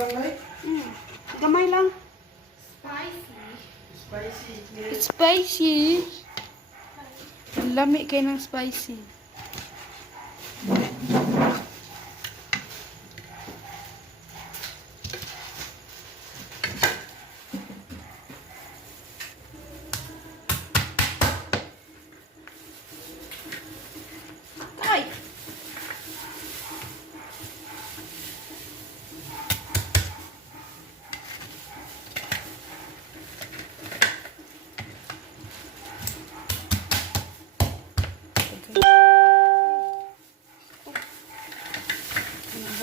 lang na Gamay lang. Spicy. It's spicy. Lami kayo ng spicy. Ay!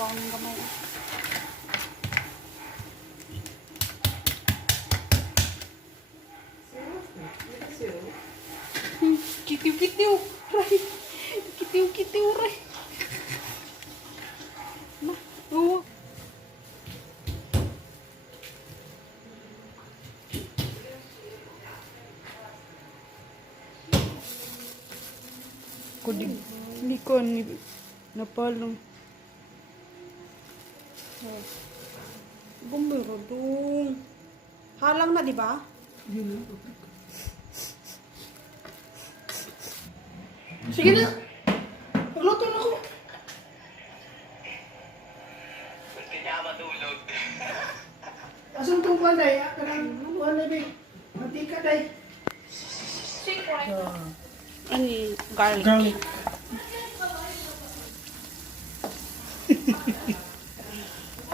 Ang gamay. Kitiw-kitiw. Ray. Kitiw-kitiw, Ray. Ma, oo. Kudig. Hindi ko ni napalong. Bumero dong. Halang na, di ba? Sige na. Magluto na ako. Gusto niya matulog. Asang tuban day? Kanang lutuan na day. Mantika day. Ani, garlic. Garlic.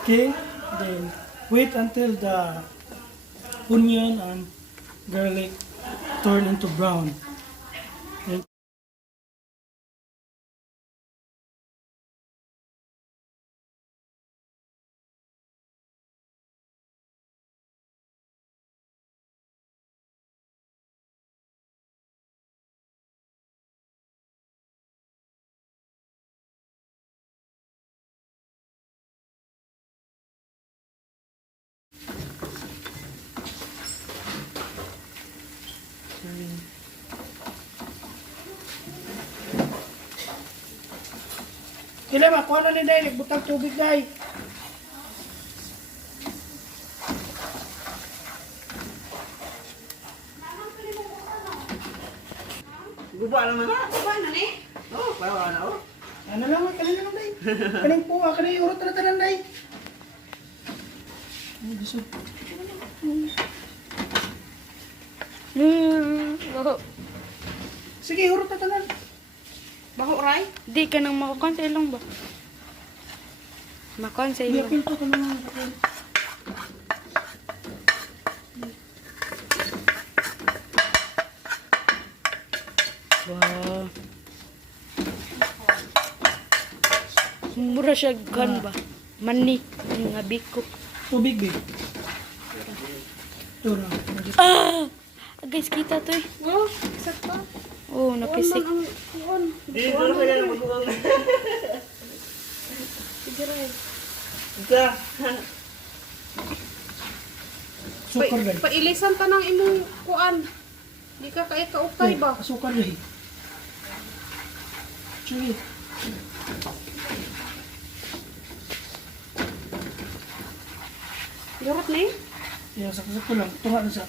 Okay, then wait until the onion and garlic turn into brown. Then kailan makuha na ni day, nagbutang tubig day. Guba naman. Ba na ni? Oh, parang ano? Ano lang, kanina lang day. Kaning puwa, kaning urot na tanan day. Ay, gusto. Baho. Sige, urot na tanan. Baho, Ray? Di ka nang makakon sa ilong ba? Makon sa Hindi, ilong. pinto ko naman. Wow. Mura siya gan ba? Mani. Nga biko. Tubig, babe. Ito na. Ah! Guys, kita to eh. Oh, sakto. Oh, napisik. Di, doon ka na mag-uwang. Sige rin. Ika. Sukar day. Pailisan ta ng imong kuan. Di ka kaya kaukay ba? Sukar day. Sige. Yorot na eh. Yeah, saksak ko lang. Tunga na sa.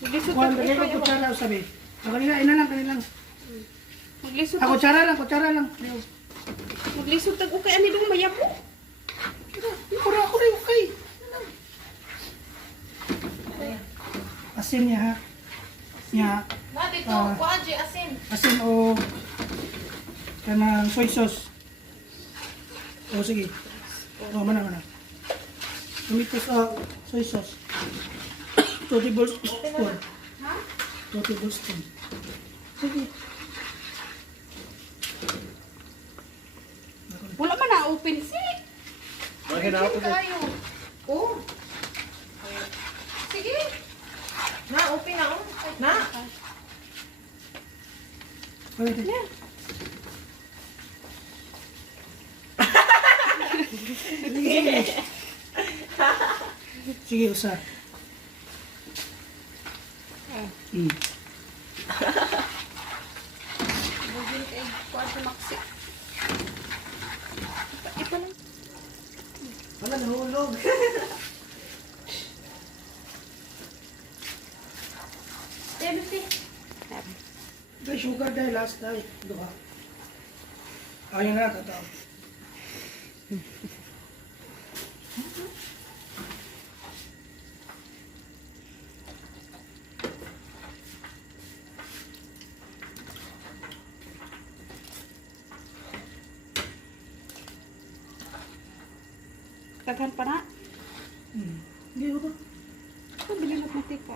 Maglisod Kuhan, tag dali ko ukay ba? kutsara o sabi. Ang kanila, ina lang, kanila lang. Maglisod Ah, tag kutsara lang, kutsara lang. maglisod tag ukay ani dong mayabo. Kura ako na yung kay. Asin niya ha. Niya. Na dito, Ah. kuan di asin. Asin o kanang soy sauce. O sige. O, mana, mana. Tumitos soy sauce. 2 tablespoon. Ha? 2 tablespoon. Sige. Wala man na open si. Bakit na ako? Kayo. Oh. Sige. Na open na oh. Na. Pwede. Sige, usa. Mm. maksi. Ipa lang. Wala, nahulog. Timothy. Ito sugar dahil last night. Duha. Ayun na, tataw. Daghan pa na. Hindi ko ba? Ito, bilhin at matika.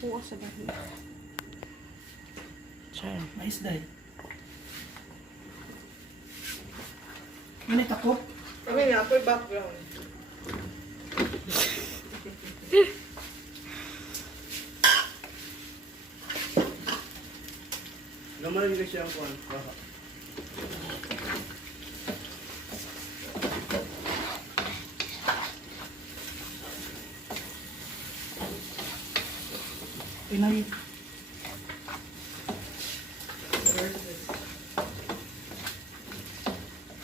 Puwas sa dahil. Char. Mais dahil. Ganit ako. Kami nga, ako'y background. Naman yung siya ang kuhan. Baka. Pinay.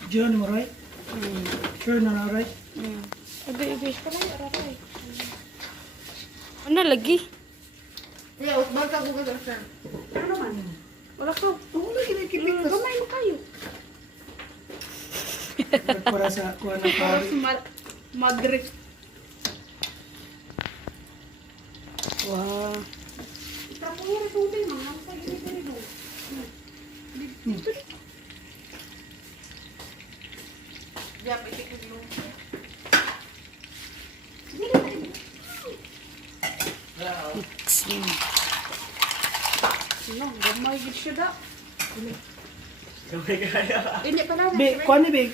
Diyan mo, right? Sure na, right? Abi. Ano lagi? Yeah, huwag ka gugat ang friend. Ano naman? Wala ka. Oo, lagi na kipik. Gamay mo kayo. Para sa kuha ng Para pari. sa madre. Wow. Ikaw mo yung tubig, mga sa gini mo. Diyan, itikot mo. Mixing. Ano, gamay gid siya da. Kamay kaya. Hindi pa na. Be, kuha ni Be.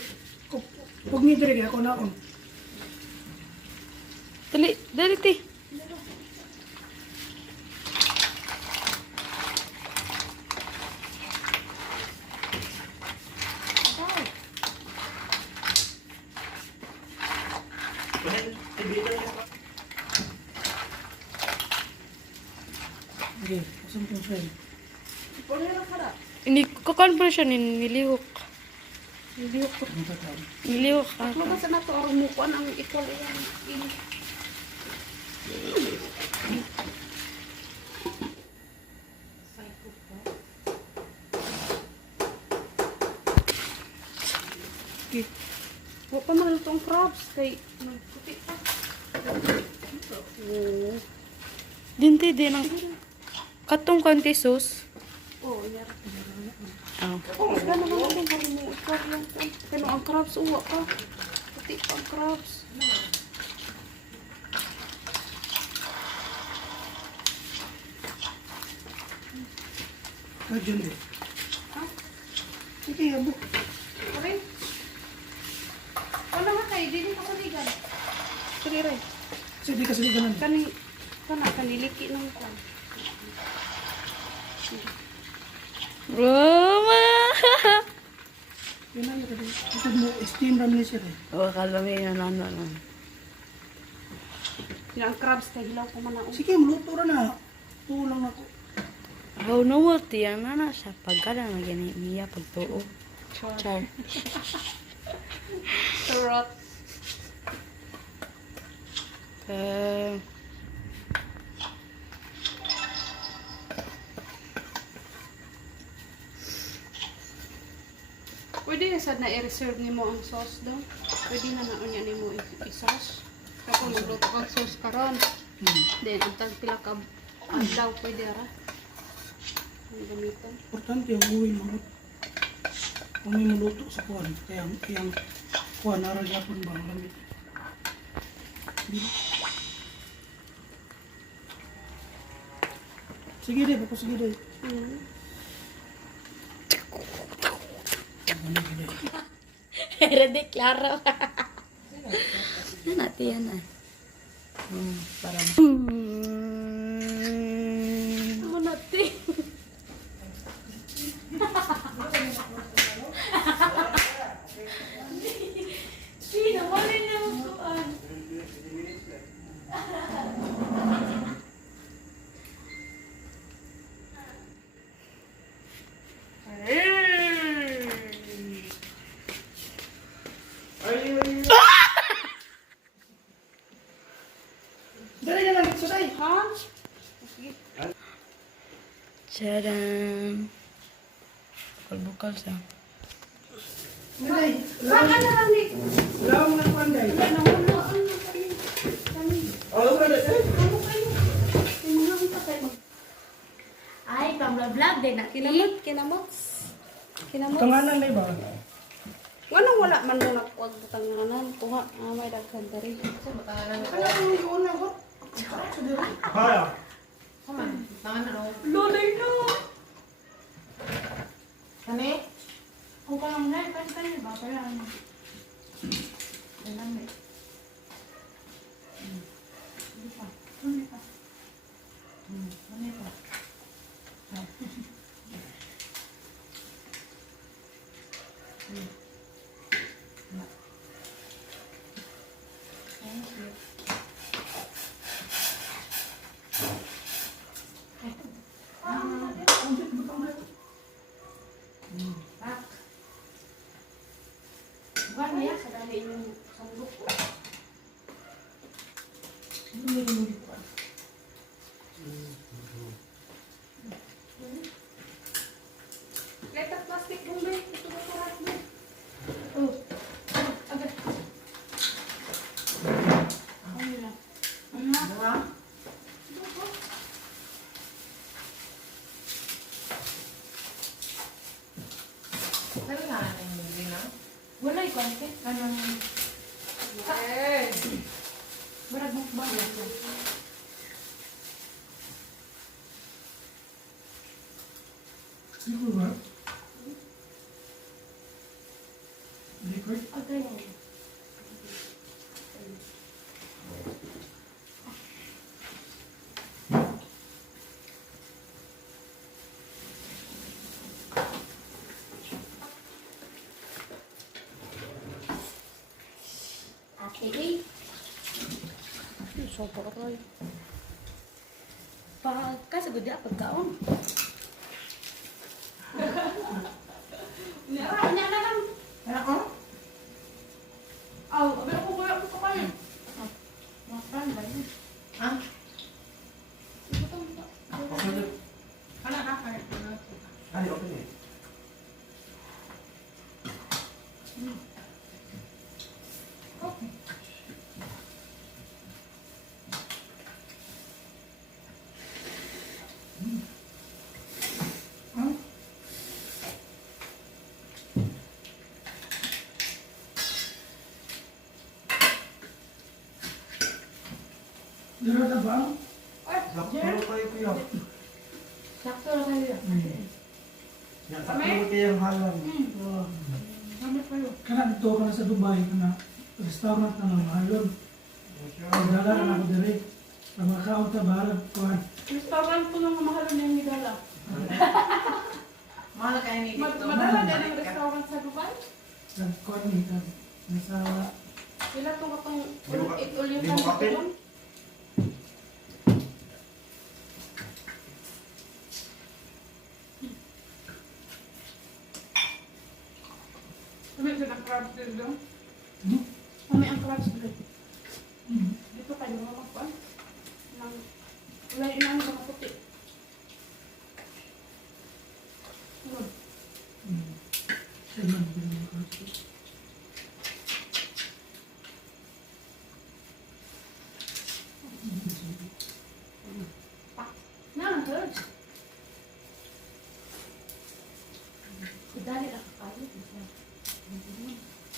Huwag ni Dre, ako na ako. Dali, ti. Okay, kusang kong friend. Pwede lang ka da. Hindi ko pa siya nilihok. Ang tatawag. Nilihok Ano ba ata. sa nato aron mo kuan ang equal yan. Okay. Huwag pa man itong crabs kay nagputi pa. Oo. Dinti din ang katong konti sauce. Oh, yara. Oh. Oh, gano'n naman din kung mo ikaw yan. Pero ang crabs, uwa ka. Puti pa ang crabs. Radyon Be. Ha? Sige, abo. Aray. Wala nga kayo, dili ka saligan. Sige, Ray. Kasi di kasi di ganun. Kaniliki ng kwan. Roma! Yan na yun. Ito mo, steam ramen siya eh. Oh, kalami yun, ano. Yung ang crabs, kay hilaw ko man ako. Sige, maluto ra na. Tulang ako. How no mo, tiyan na siya. Pagkala na gani niya pagtuo. Char. Turot. Pwede na sad na i-reserve nimo ang sauce daw. Pwede na unya nimo i-sauce. Kapag magluto kang sauce karon. Then, ang pila ka adlaw pwede ara. Ang gamitan. Importante ang uwi malut. Kung may maluto sa kuwan, kaya ang kuwan, naral yapon ba ang lamit. Sige deh, bako sige deh. Era de claro. Nanti yan na. Para Ano natin? Tadam! Bukal-bukal siya. Day, Baka na lang ni. lawang ng kuwan, day. Ano kami. Oh, wala eh. Ano kayo? Tingnan pa kayo. Ay, pang-vlog din na. Kinamot. Ito nga nang, day ba? Ano wala man mo nakuwag tanganan. Kuha. May daghan dari. Kaya yung iuna ko. Kaya. Lolay na. Kani? Ang kalang na. Kan ba? Kaya ano. Alam eh. Hindi pa. Hindi pa. Hindi pa. Bukan ya, sedang ingin sanggup. Letak plastik dong, Be. Itu kotoran, Be. Oh, agak. Alhamdulillah. Dua? Pero nga na yung hindi na. Wala ikon, Be. Kanang... Barag mukbang yan. Siguro ba? Record? Okay. Ate, Sopo roy. kasagod ya pagkaon. Nya na lang. Ano ko? Aw, abi ako kuya ko kayo. Makan ba yun? Ha? Okay na. Kana ka kayo. Ay, okay eh. Ha? Dira na ba? Sakto kayo kuya. Sakto lang kayo. Sakto kayo yung halang. Gamit kayo. Kana dito ka na sa Dubai, kana restaurant na ng mahalon. Pagdala na ako dire. Ang mga kaunta barag kuhan. Restaurant ko lang mahalon na yung Migala. Mahal kayo ni dito. Madala din ang restaurant sa Dubai. Sa kuhan ni kan. Nasa Sila itong katong Di mo ka- ulit di mo kapil? Kami sa crabs din doon. hmm? Kami ang crabs doon. Hmm. Dito kayo mga magpaan. Wala inang sa kaputi. Sunod. Hmm. Sa man ko na makakita. Na, third. Idali na kakayo.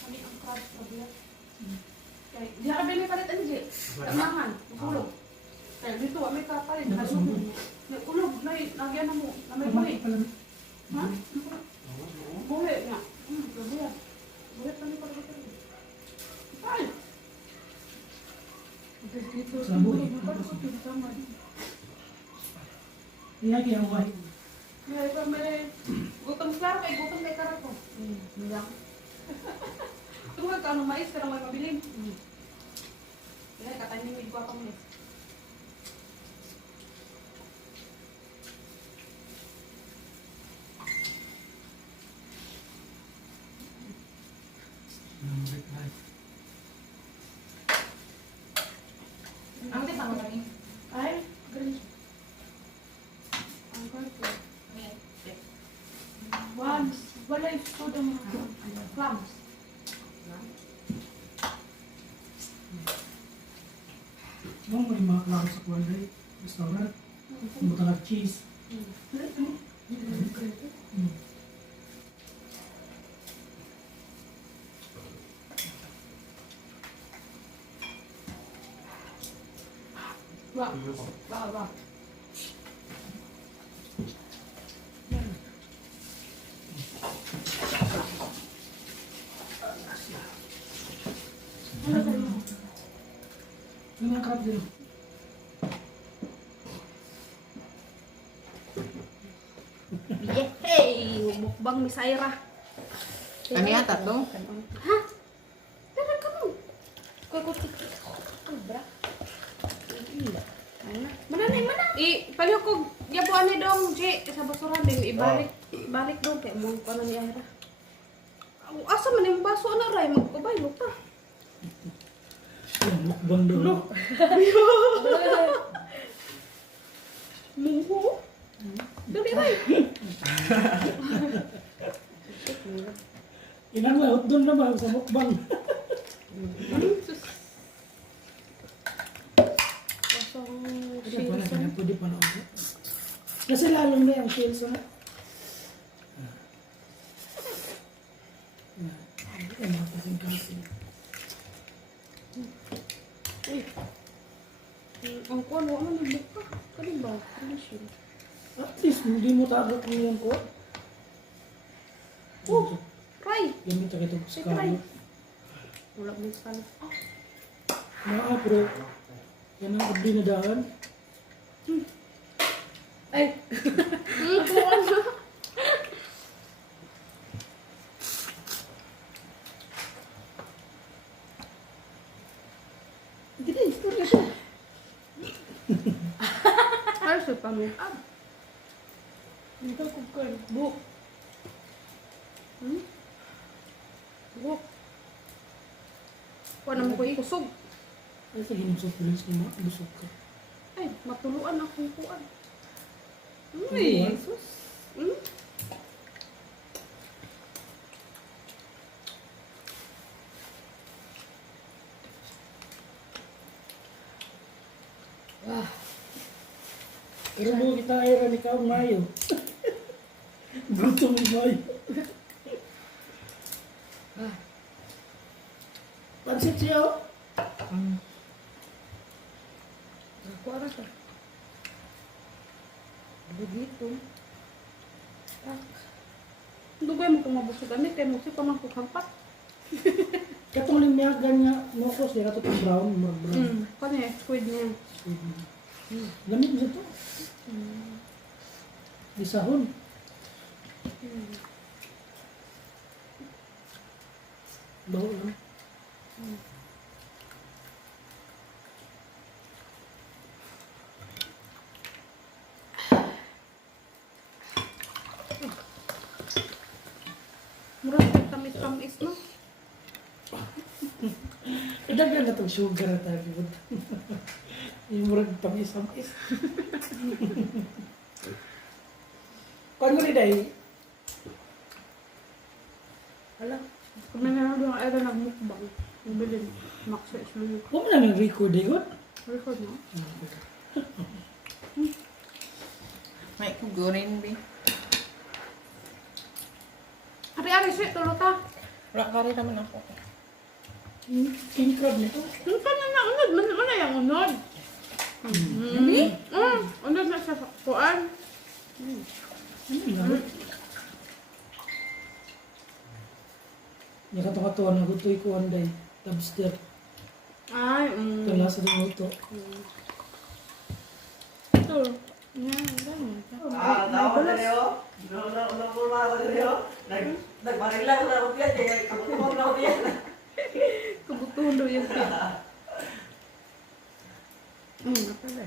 Kami ang crabs na biya. Kaya, di na kami may palit ang di. Tamahan, kulog. Kaya dito, may kapalit. May kulog, may nagyan na mo. Na may buhi. Pala. Ha? Buhi nga. Buhi. Buhi pa ni para dito. Ay! Dito, Sa buhi. Iya kaya why? may pa may gutom ka, may gutom kay karato. Niyak. Tungkol ka ano mais, pero may mabilin. Kaya katanimig ko ako mais. Ang di pa mo kami. Ay, galing. Ang kwarto. Soda mo. Clams. Mo may mga klaro sa kuwan day. Restaurant. Mutalag cheese. Wow. Wow, wow. Ano ang crab din? Yehey! Mukbang ni Saira. Ano yata to? Ha? Tara ka mo. Kubra. Mananay, mana? Paliho ko, yabuan ni dong, J, sa basura din, ibalik dong, kaya mo pa na ni Aira. Asa man yung baso na ray, magkabay mo pa. Yung mukbang daw. Muho? Dali ray. Inang laot doon na ba sa mukbang? Basong Kaya pala, shields. kaya pwede pa noon. Kasi lalong na yung shields na. Ay, mga kasing-kasing. Ang kuwan, wala man nagbuka. Kani ba? Kani shield. At least, hindi mo tagak mo yan ko. Oh, Ray! gamit na kitong Say scarlet. Wala mo yung salad. Naa, pero yan ang abdi na daan. Ay! Kuwan na. Hindi na, istorya siya. Ano siya pa mo? Hindi ka kukan. Buk. Buk. Kuwan naman ko ikusog. Ay, sa hinim sa police ni mga busog ka. Ay, matuluan akong kuwan. Tuluan? Uy, sus. Pero mo kita ay ni ka mayo. Gutom ni mayo. Pansit siya, oh. Ako ara ka. Dugito. Dugay mo kung mabusog kami, kaya mo siya pa man kukhampat. Katong limyagan niya, nokos, di ka ito brown, mga brown. Kanya, squid niya. Lamit mo sa ito. Di sahon. Baho lang. Murag tamis-tamis, no? Idagyan na itong sugar na tayo. Yung murag tamis-tamis. Kung mo rin dahil, Ala. Kung may meron doon, ay nagmukbang. Nabilin. Maksa is mo. huwag mo na nag-record eh, good? Record mo? May kugurin, be. Ari-ari siya, tulo ta. Wala ka rin naman ako. King crab nito. Yung kanya na unod. Mana yung unod? Unod na siya sa kuan. Nakatawa na gutoy ko anday. Lobster. Ay, Ito lasa ng luto. Ito. Yan, ganun. Tawa na niyo. Una ako niyo. Nagbaril lang na ako yan. Kaya kabutuhan na ako yan. Kabutuhan daw yung siya. Napala.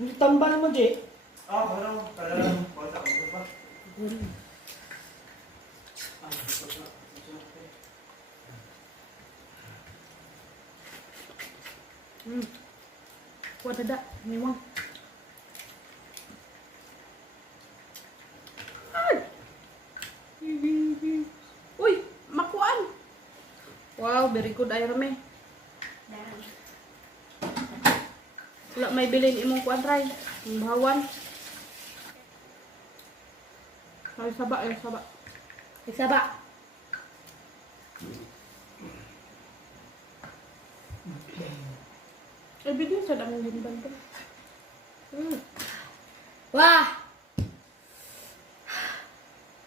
Hindi tambal mo, Jay. Pero talagang bata ko pa. Kuha dada. Niwang. Ay! very good ay rame. Wala may bilin imong kuan ray. Ang bahawan. Ay saba, ay saba. Isa ba? Ay bidyo sa damong ginban ko. Wah!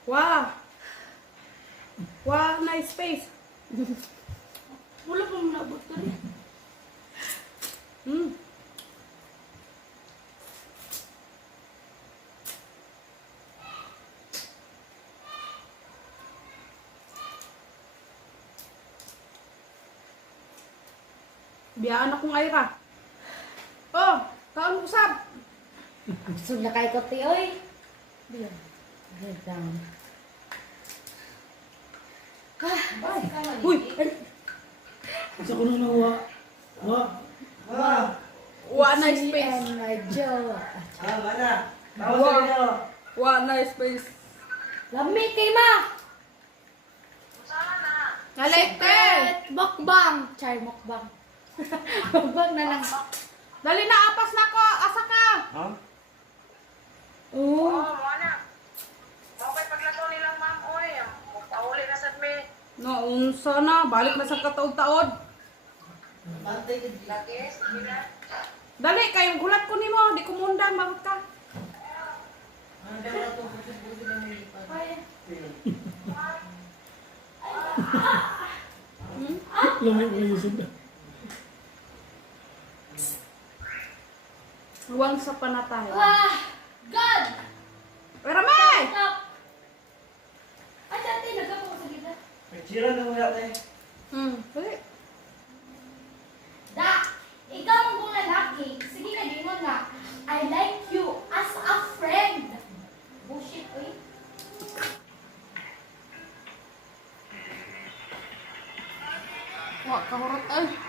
Wow. Wow, nice space. Wala pa mo nabot ka rin. Biyaan akong Ira. Oh, kaon usab. Gusto na kay ko, ti, oy. Diyan. Head down. Uy, Sa kuno na wa. Wa. wa nice space. And my jaw. Mana? Tawas sa inyo. Wa nice space. Lami kay ma! Nalikte. Mukbang! Char, mukbang. Mukbang na lang. Dali na apas na ko, asa ka. Ha? Oo. No, unsa na, balik na sa kataod-taod. Bantay gid. Dali kay gulat ko nimo, di ko mundan mabot ka. Lumi ko yung sunda. Huwag sa panatay. Wah! God! Pero may! Stop! Ay, dati, nagkakaw sa gita. Picturean na mo yate. Dali. Da! Ikaw ang kung lalaki. Sige na, gingon nga. I like you as a friend. Bullshit, oy. Wa, kahurot ay.